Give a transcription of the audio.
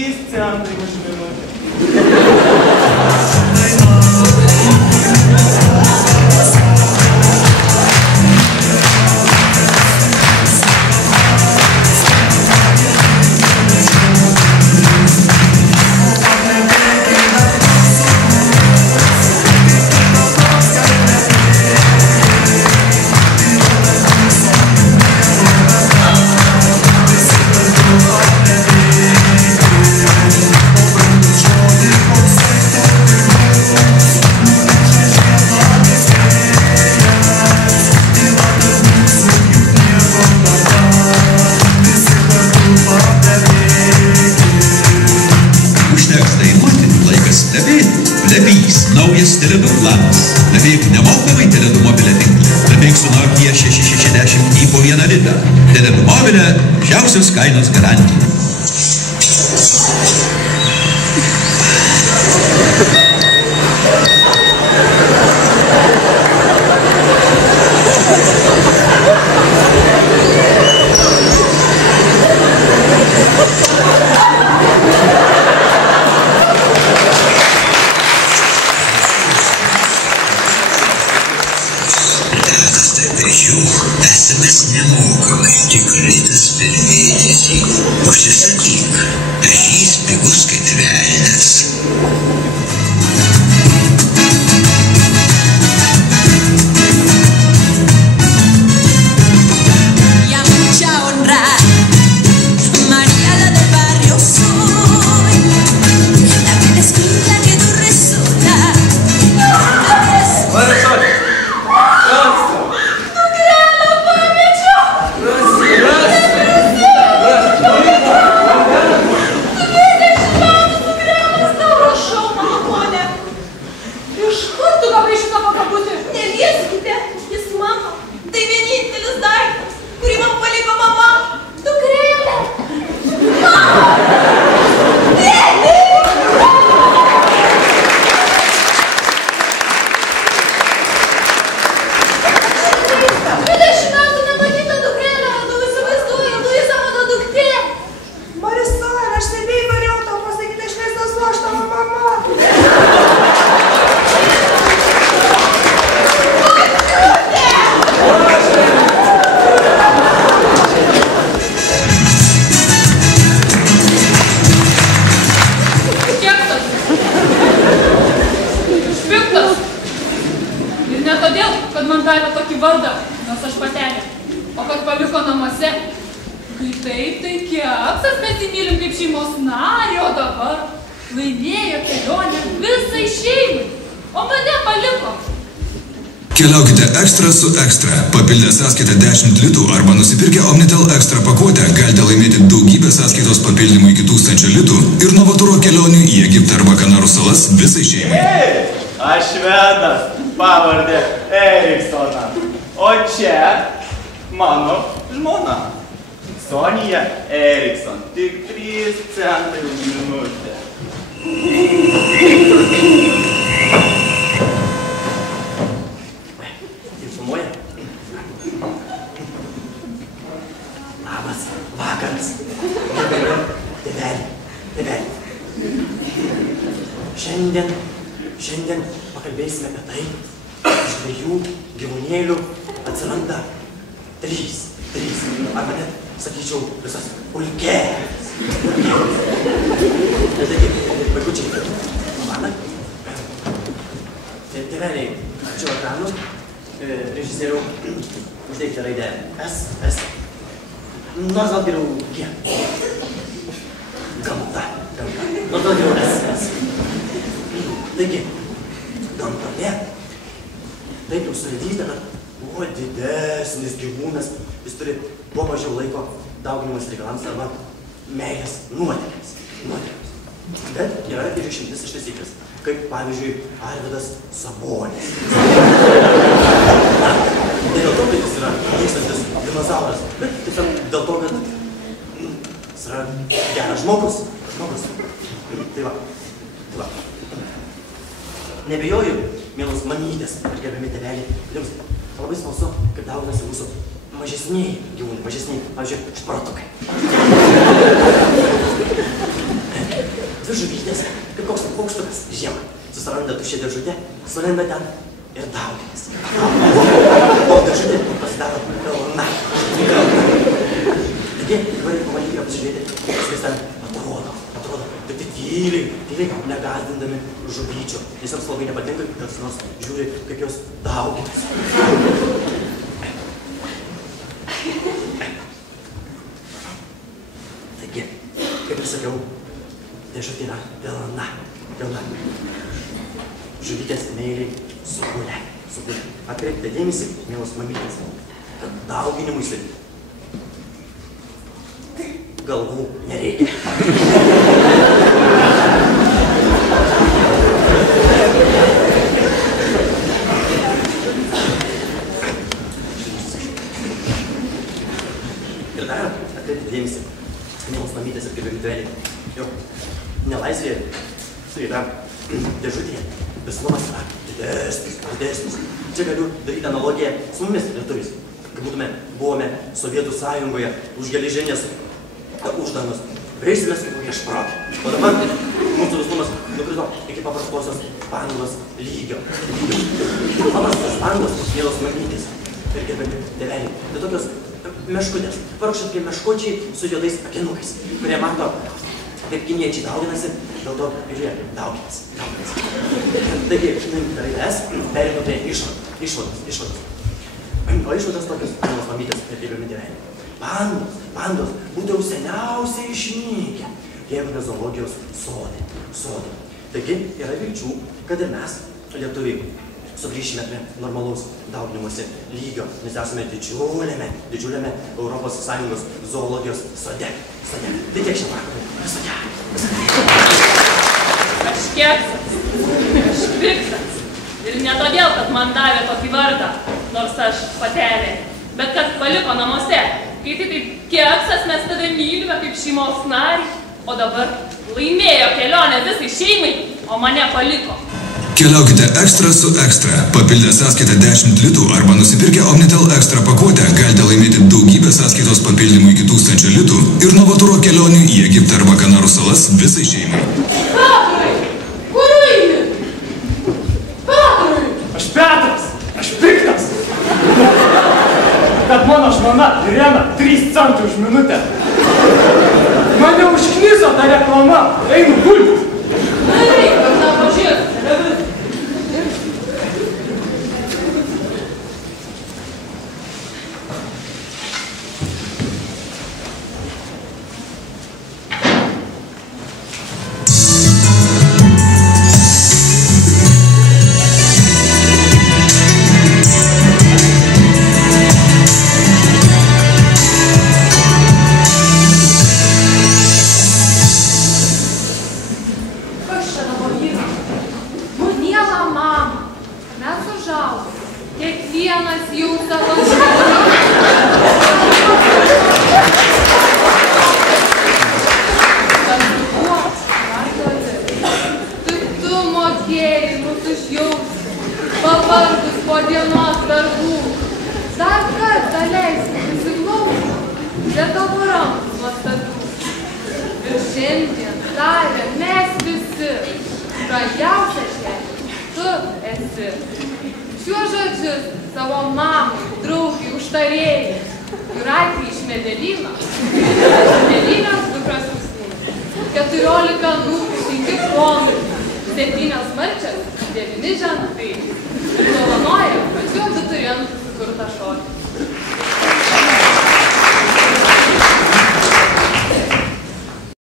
3 centai už minutę. Naujas Tele2 planas. Lebėk nemokamai Tele2 mobilę tinklą. Lebėk su Nokia 6660 po 1 litą. Tele2 mobilę didžiausios kainos garantija. SMS nemokamai, tik litas per mėnesį. Užsisakyk, ryšys pigus kaip velnias. Keliaukite Ekstra su Ekstra. Papildę sąskaitą 10 litų arba nusipirkę Omnitel Ekstra pakuotę galite laimėti daugybę sąskaitos papildymų iki 1000 litų ir Novaturo kelionių į Egiptą arba Kanarų salas visai šeimai. Aš švedas, pavardė Eriksonas. O čia mano žmona. Sonija Erikson. Tik 3 centai už minutę. Labas vakaras. Tėveli. Šiandien pakalbėsime apie tai, iš 2 gyvūnėlių atsiranda 3. Arba net, sakyčiau, visas pulkelis. Taigi, vaikučiai, manat? Tėveliai, arčiau ekranų, režisierių, uždėkite raidę S. Nors gal geriau G. Gamta. Nors gal geriau S. Taigi, gamtoje taip jau suradyta, kad kuo didesnis gyvūnas, jis turi kuo mažiau laiko dauginimas reikalams arba meilės nuotėkėms. Bet yra ir išimtis iš taisyklės, kaip pavyzdžiui Arvydas Sabonis. Tai dėl to, kad jis yra nykstantis dinozauras, bet tiesiog dėl to, kad jis yra geras žmogus. Tai va. Nebejoju, mielos mamytės, gerbiami tėveliai, jums labai smalsu, kaip dauginasi mūsų mažesniai gyvūnai, pavyzdžiui, šparatukai. dvi žuvytės, kaip koks paukštukas žiemą. Susiranda tuščią dėžutę, sulenda ten ir dauginas. O dėžutė pasidaro pilna. Taigi, dabar pabandykime pasižiūrėti, kas ten atrodo. Bet tik tyliai, negąsdindami žuvyčių. Nes jiems labai nepatinka, kas nors žiūri, kaip jos dauginas. Taigi, kaip ir sakiau, dėžutė yra pilna. Žuvytės meiliai sugulė. Atkreipkite dėmesį, mielos mamytės, kad dauginimuisi galvų nereikia. Ir dar atkreipkite dėmesį, mielos mamytės ir kaip vidurėliai. Jau nelaisvėje, tai yra dėžutėje, vislumas yra didesnis. Čia galiu daryti analogiją su mumis lietuviais. Kai buvome Sovietų sąjungoje už geležinės uždangos, reisimės kaip prieš protą. O dabar mūsų vislumas nukrito iki paprastosios spangos lygio. Paprastos spangos, mielos mamytės ir gerbiami tėveliai. Tai tokios meškutės, vargšatkai meškučiai su juodais akinukais, kurie mato, kaip kiniečiai dauginasi, dėl to ir jie dauginasi. Taigi, raides perinu prie išvados. O išvados tokios, mielos mamytės ir gerbiami tėveliai. Pandos būtų jau seniausiai išnykę, jeigu ne zoologijos sodai. Taigi, yra vilčių, kad ir mes, lietuviai, sugrįšime prie normalaus dauginimosi lygio, nes esame didžiuliame Europos Sąjungos zoologijos sode. Tai tiek šią vakarą. Viso gero. Aš keksas, aš piktas. Ir ne todėl, kad man davė tokį vardą, nors aš patelė, bet kad paliko namuose. Kai tai taip keksas, mes tave mylime kaip šeimos narį, o dabar laimėjo kelionę visai šeimai, o mane paliko. Keliaukite Ekstra su Ekstra. Papildę sąskaitą 10 litų arba nusipirkę Omnitel Ekstra pakuotę galite laimėti daugybę sąskaitos papildymų iki 1000 litų ir novaturo kelionių į Egiptą arba Kanarų salas visai šeimai. Petrai! Kur eini? Petrai! Aš Petras! Aš piktas! Kad mano žmona Irena 3 centų už minutę. Mane užkniso ta reklama. Einu gulti. Nereik, kad nepažiūrėt. Septynios marčias, 9 žentai. Dovanoja